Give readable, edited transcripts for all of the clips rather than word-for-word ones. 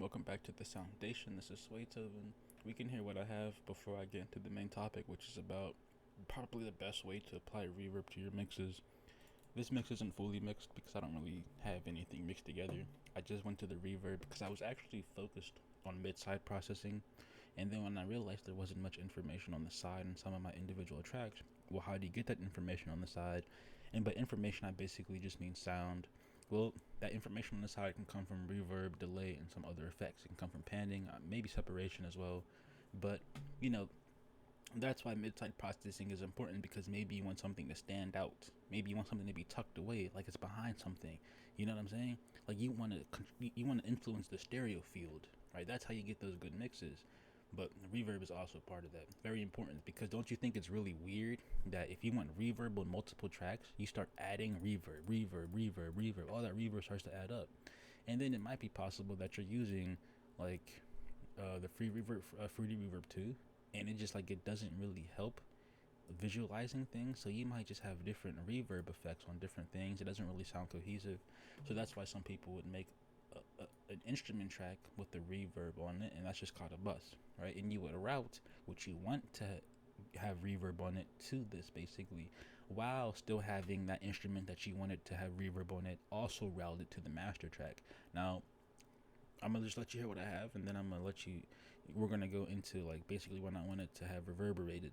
Welcome back to the Foundation. This is Way To, and we can hear what I have before I get into the main topic, which is about probably the best way to apply reverb to your mixes. This mix isn't fully mixed because I don't really have anything mixed together. I just went to the reverb because I was actually focused on mid-side processing, and then when I realized there wasn't much information on the side in some of my individual tracks, well, how do you get that information on the side? And by information, I basically just mean sound. Well, that information on the side can come from reverb, delay, and some other effects. It can come from panning, maybe separation as well. But, you know, that's why mid-side processing is important, because maybe you want something to stand out. Maybe you want something to be tucked away, like it's behind something. You know what I'm saying? Like you want to influence the stereo field, right? That's how you get those good mixes. But reverb is also part of that. Very important, because don't you think it's really weird that if you want reverb on multiple tracks, you start adding reverb, all that reverb starts to add up, and then it might be possible that you're using like the fruity reverb too, and it doesn't really help visualizing things. So you might just have different reverb effects on different things. It doesn't really sound cohesive. So that's why some people would make an instrument track with the reverb on it, and that's just called a bus, right? And you would route what you want to have reverb on it to this, basically, while still having that instrument that you wanted to have reverb on it also routed to the master track. Now, I'm gonna just let you hear what I have, and then we're gonna go into like basically when I wanted to have reverberated.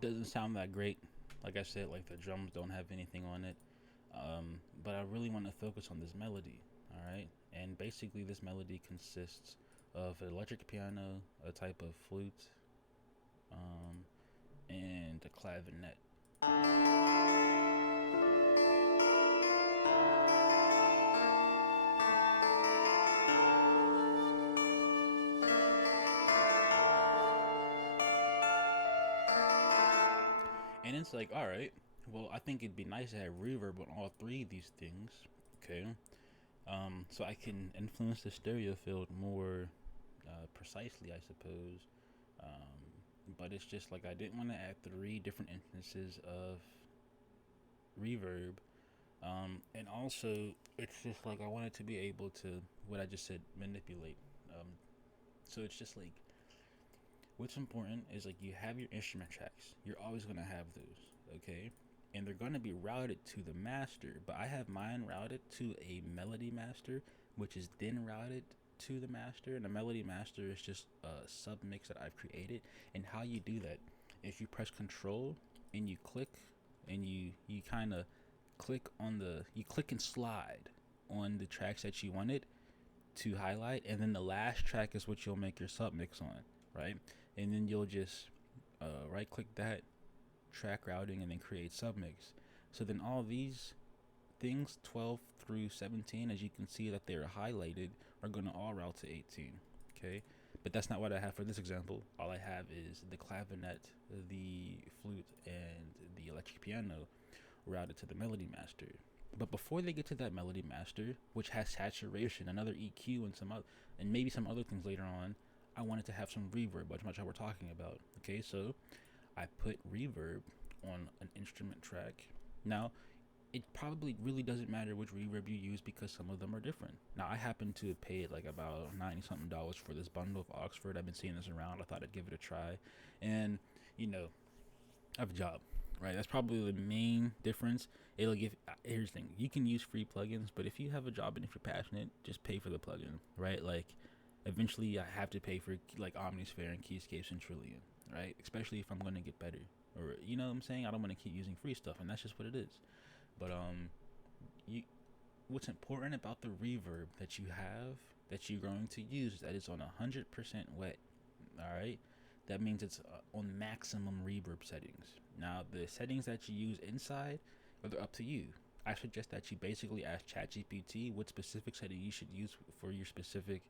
Doesn't sound that great. Like I said, like the drums don't have anything on it. But I really want to focus on this melody, all right? And basically, this melody consists of an electric piano, a type of flute, um, and a clavinet. And it's like, all right, well, I think it'd be nice to have reverb on all three of these things, okay? So I can influence the stereo field more precisely, I suppose. But it's just like I didn't want to add three different instances of reverb. And also, it's just like I wanted to be able to, what I just said, manipulate. Um, so it's just like, what's important is like you have your instrument tracks. You're always going to have those, okay? And they're going to be routed to the master. But I have mine routed to a melody master, which is then routed to the master. And a melody master is just a sub mix that I've created. And how you do that is you press control and you click, and you kind of you click and slide on the tracks that you wanted to highlight, and then the last track is what you'll make your sub mix on, right? And then you'll just right click that track routing and then create submix. So then all these things 12 through 17, as you can see that they're highlighted, are going to all route to 18, okay? But that's not what I have for this example. All I have is the clavinet, the flute, and the electric piano routed to the melody master. But before they get to that melody master, which has saturation, another EQ, and and maybe some other things later on, I wanted to have some reverb, which much I we're talking about. Okay, so I put reverb on an instrument track. Now, it probably really doesn't matter which reverb you use, because some of them are different. Now, I happen to have paid like about $90 something for this bundle of Oxford. I've been seeing this around. I thought I'd give it a try. And, I have a job, right? That's probably the main difference. Here's the thing: you can use free plugins, but if you have a job and if you're passionate, just pay for the plugin, right? Like, eventually I have to pay for like Omnisphere and Keyscapes and Trillion, right? Especially if I'm going to get better, or you know what I'm saying? I don't want to keep using free stuff, and that's just what it is. But you what's important about the reverb that you have, that you're going to use, is that it's on 100% wet. All right, that means it's on maximum reverb settings. Now, the settings that you use inside, they're up to you. I suggest that you basically ask ChatGPT what specific setting you should use for your specific,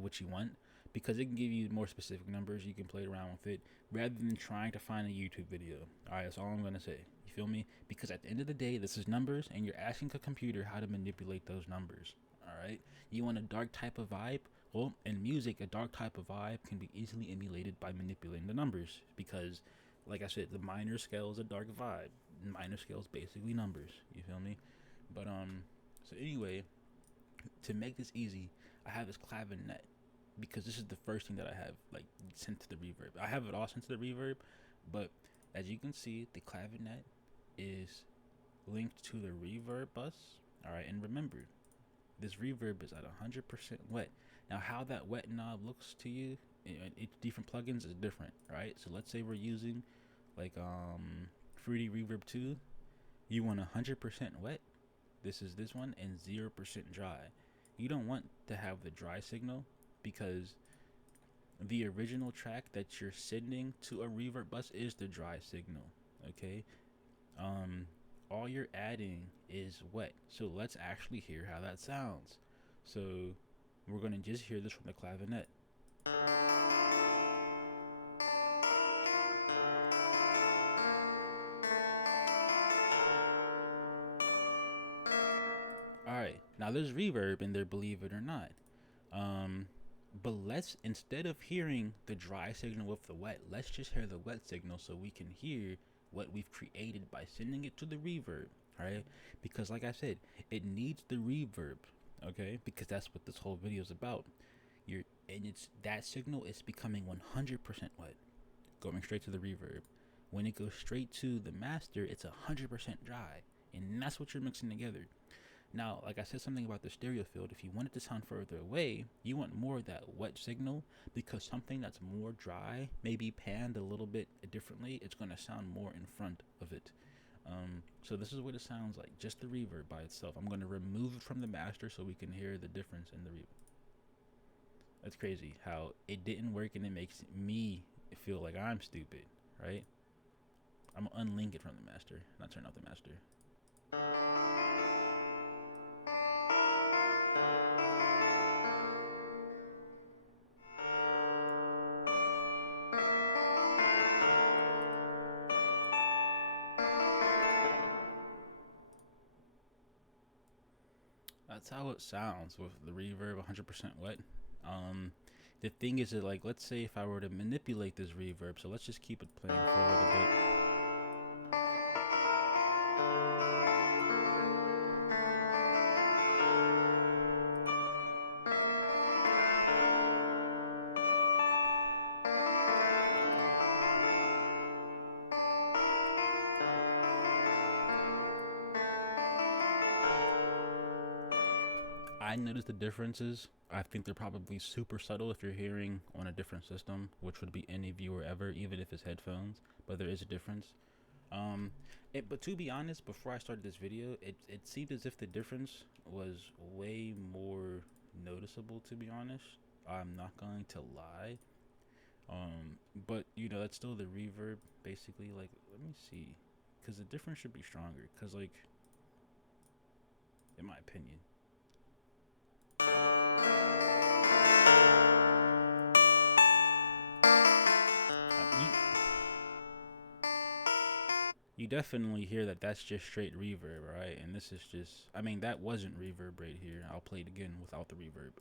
what you want, because it can give you more specific numbers. You can play around with it rather than trying to find a YouTube video. All right, that's all I'm gonna say. You feel me? Because at the end of the day, this is numbers, and you're asking a computer how to manipulate those numbers. All right. You want a dark type of vibe? Well, in music, a dark type of vibe can be easily emulated by manipulating the numbers because, like I said, the minor scale is a dark vibe. Minor scale is basically numbers. You feel me? But so anyway, to make this easy, I have this clavinet because this is the first thing that I have like sent to the reverb. I have it all sent to the reverb, but as you can see, the clavinet is linked to the reverb bus. All right, and remember, this reverb is at 100% wet. Now, how that wet knob looks to you, each different plugins is different, right? So let's say we're using like Fruity Reverb 2. You want 100% wet. This is this one, and 0% dry. You don't want to have the dry signal because the original track that you're sending to a reverb bus is the dry signal. Okay. All you're adding is wet. So let's actually hear how that sounds. So we're gonna just hear this from the clavinet. Alright, now there's reverb in there, believe it or not. But let's, instead of hearing the dry signal with the wet, let's just hear the wet signal so we can hear what we've created by sending it to the reverb. Alright, because like I said, it needs the reverb, okay, because that's what this whole video is about. And it's that signal is becoming 100% wet, going straight to the reverb. When it goes straight to the master, it's 100% dry, and that's what you're mixing together. Now, like I said, something about the stereo field, if you want it to sound further away, you want more of that wet signal, because something that's more dry, maybe panned a little bit differently, it's going to sound more in front of it. So this is what it sounds like, just the reverb by itself. I'm going to remove it from the master so we can hear the difference in the reverb. That's crazy how it didn't work, and it makes me feel like I'm stupid, right? I'm going to unlink it from the master, not turn off the master. That's how it sounds with the reverb 100% wet. The thing is that, like, let's say if I were to manipulate this reverb, so let's just keep it playing for a little bit. I noticed the differences. I think they're probably super subtle if you're hearing on a different system, which would be any viewer ever, even if it's headphones. But there is a difference. But to be honest, before I started this video, it seemed as if the difference was way more noticeable. To be honest, I'm not going to lie. But you know, that's still the reverb, basically. Like, let me see, because the difference should be stronger. Because, like, in my opinion. You definitely hear that that's just straight reverb, right? And this is just, I mean, that wasn't reverb right here. I'll play it again without the reverb.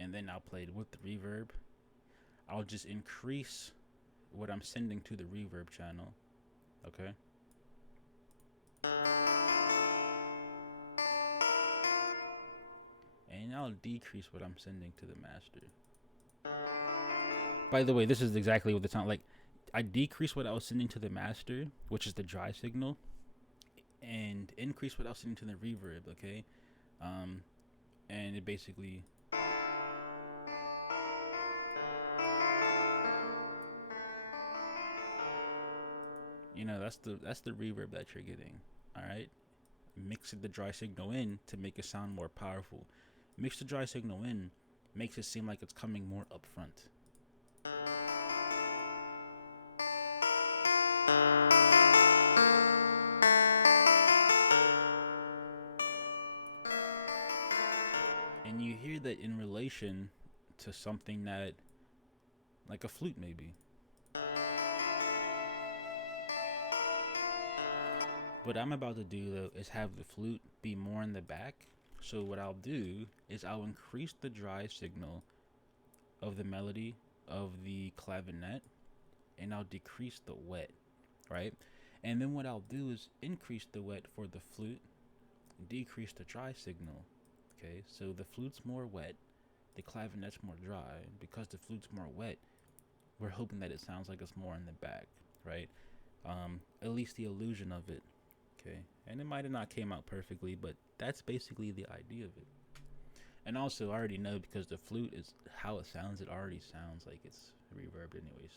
And then I'll play it with the reverb. I'll just increase what I'm sending to the reverb channel. Okay. And I'll decrease what I'm sending to the master. By the way, this is exactly what it sounds like. I decrease what I was sending to the master, which is the dry signal, and increase what I was sending to the reverb, okay? And it basically... You know, that's the reverb that you're getting, all right? Mix the dry signal in to make it sound more powerful. Mix the dry signal in, makes it seem like it's coming more up front. hear that in relation to something that, like a flute maybe. What I'm about to do though is have the flute be more in the back. So what I'll do is I'll increase the dry signal of the melody of the clavinet, and I'll decrease the wet, right? And then what I'll do is increase the wet for the flute, decrease the dry signal. Okay, so the flute's more wet, the clavinet's more dry. Because the flute's more wet, we're hoping that it sounds like it's more in the back, right? At least the illusion of it. Okay, and it might have not came out perfectly, but that's basically the idea of it. And also, I already know because the flute is how it sounds. It already sounds like it's reverbed anyway.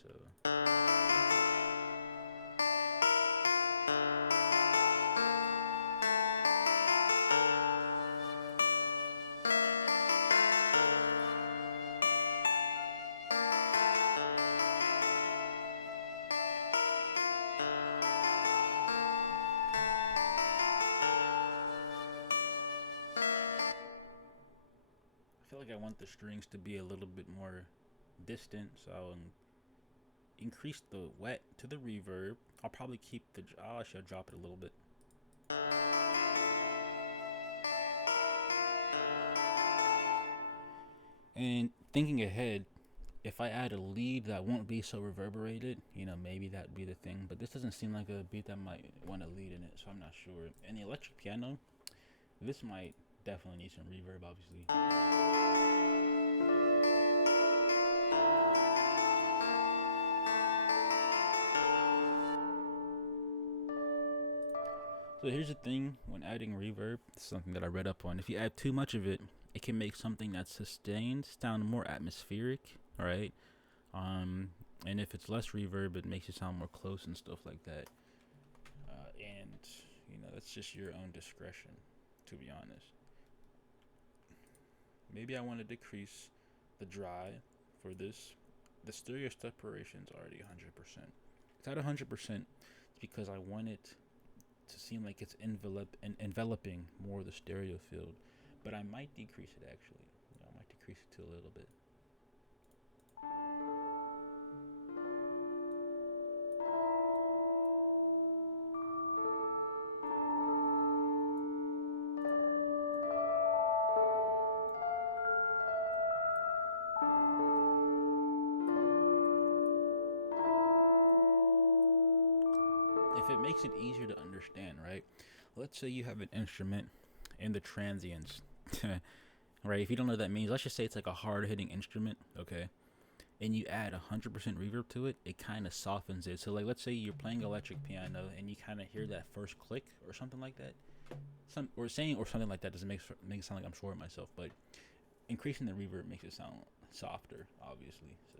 I feel like I want the strings to be a little bit more distant, so I'll increase the wet to the reverb. I'll probably keep the. Oh, actually, I'll drop it a little bit. And thinking ahead, if I add a lead that won't be so reverberated, maybe that'd be the thing. But this doesn't seem like a beat that might want a lead in it, so I'm not sure. And the electric piano, this might definitely need some reverb, obviously. So here's the thing when adding reverb, something that I read up on. If you add too much of it, it can make something that's sustained sound more atmospheric, right? And if it's less reverb, it makes it sound more close and stuff like that. And that's just your own discretion, to be honest. Maybe I want to decrease the dry for this. The stereo separation is already 100%. It's at 100% because I want it to seem like it's enveloping more of the stereo field. But I might decrease it actually. I might decrease it to a little bit. If it makes it easier to understand, right? Let's say you have an instrument in the transients, right? If you don't know what that means, let's just say it's like a hard hitting instrument, okay? And you add 100% reverb to it, it kind of softens it. So, like, let's say you're playing electric piano and you kind of hear that first click or something like that. Something like that doesn't make it sound like I'm short myself, but increasing the reverb makes it sound softer, obviously. So.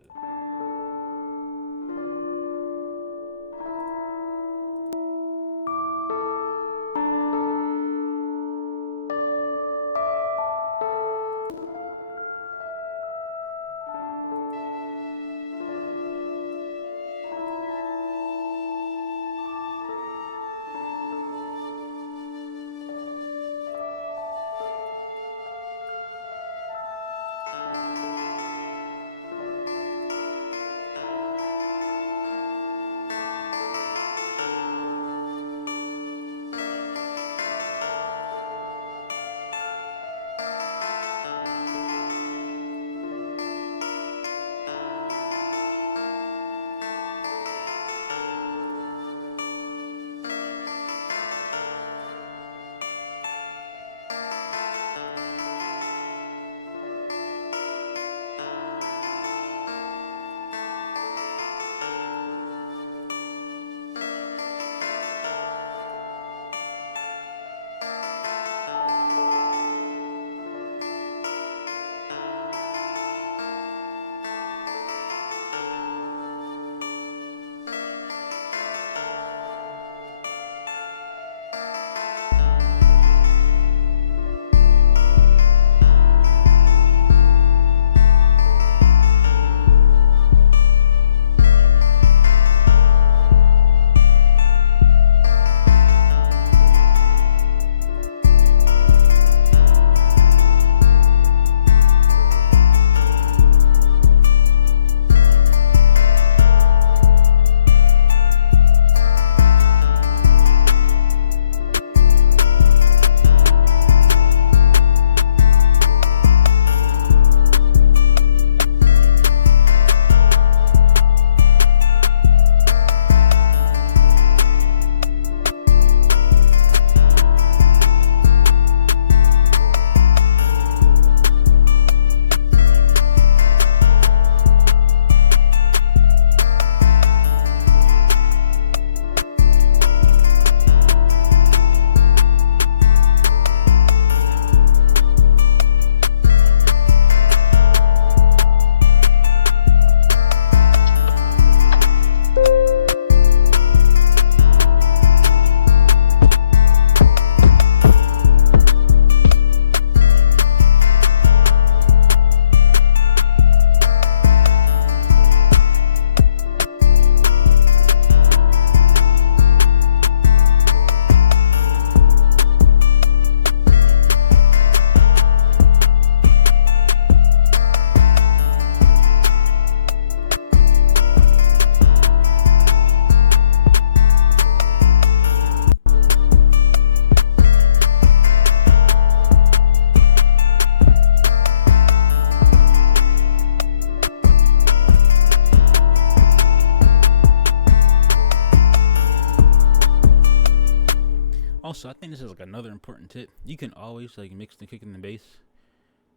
Also, I think this is like another important tip. You can always like mix the kick and the bass,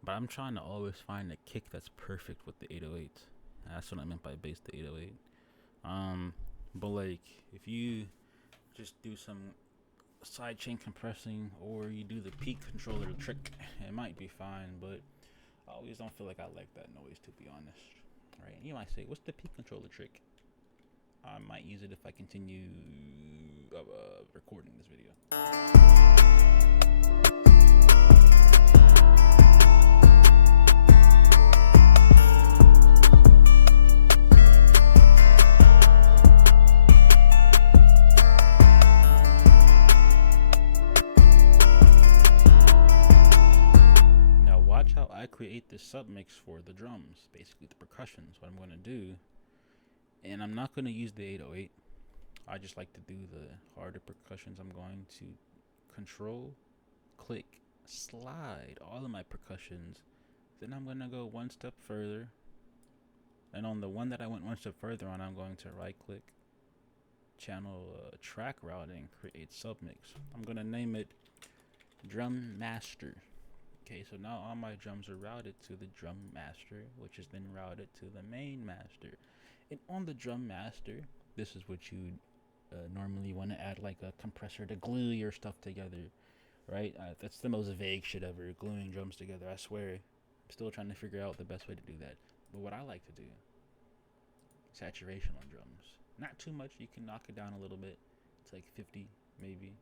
but I'm trying to always find a kick that's perfect with the 808. That's what I meant by bass to 808. But like if you just do some sidechain compressing or you do the peak controller trick, it might be fine, but I always don't feel like I like that noise, to be honest. Right? You might say, what's the peak controller trick? I might use it if I continue recording this video. Now watch how I create this submix for the drums, basically the percussions, what I'm going to do. And I'm not going to use the 808. I just like to do the harder percussions. I'm going to control, click, slide all of my percussions. Then I'm going to go one step further. And on the one that I went one step further on, I'm going to right click, channel track routing, create submix. I'm going to name it Drum Master. Okay, so now all my drums are routed to the Drum Master, which is then routed to the main master. And on the Drum Master, this is what you normally want to add, like a compressor to glue your stuff together, right? That's the most vague shit ever, gluing drums together. I swear, I'm still trying to figure out the best way to do that. But what I like to do, saturation on drums. Not too much. You can knock it down a little bit. It's like 50, maybe.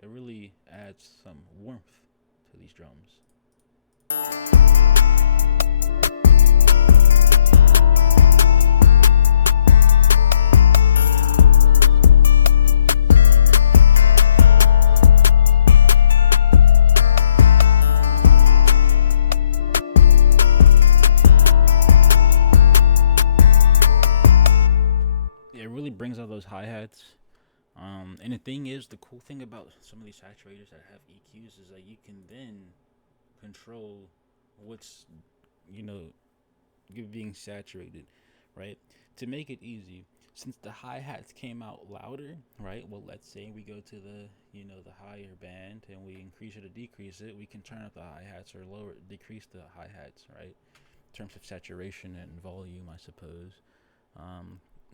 It really adds some warmth to these drums. Brings out those hi-hats, and the thing is, the cool thing about some of these saturators that have EQs is that you can then control what's, being saturated, right? To make it easy, since the hi-hats came out louder, right? Well, let's say we go to the the higher band and we increase it or decrease it, we can turn up the hi-hats or decrease the hi-hats, right? In terms of saturation and volume, I suppose.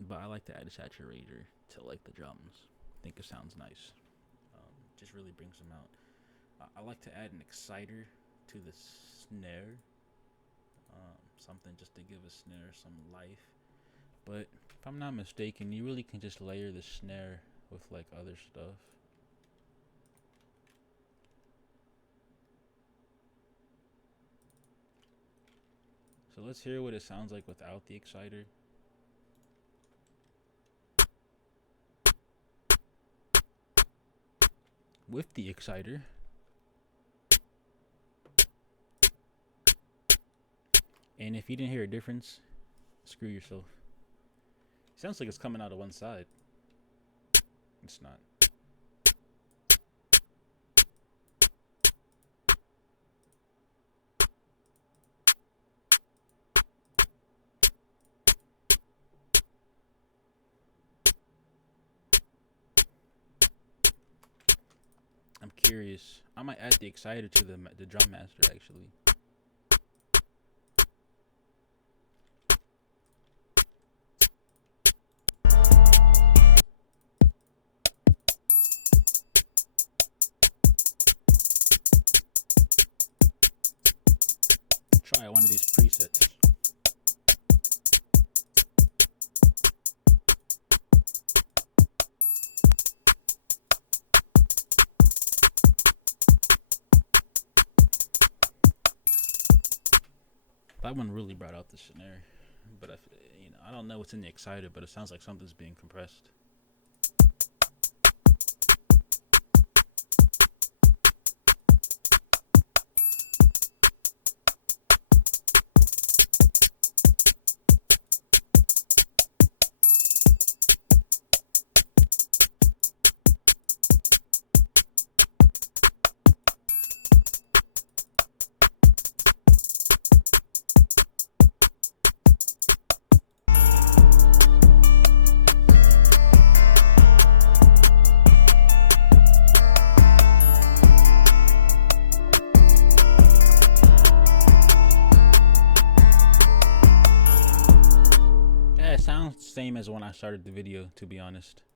But I like to add a saturator to like the drums. I think it sounds nice. Just really brings them out. I like to add an exciter to the snare. Something just to give a snare some life. But if I'm not mistaken, you really can just layer the snare with like other stuff. So let's hear what it sounds like without the exciter. With the exciter, and if you didn't hear a difference, screw yourself. Sounds like it's coming out of one side. It's not. I'm curious. I might add the exciter to the Drum Master, actually. Try one of these presets. That one really brought out the snare, but I don't know what's in the exciter, but it sounds like something's being compressed. as when I started the video, to be honest.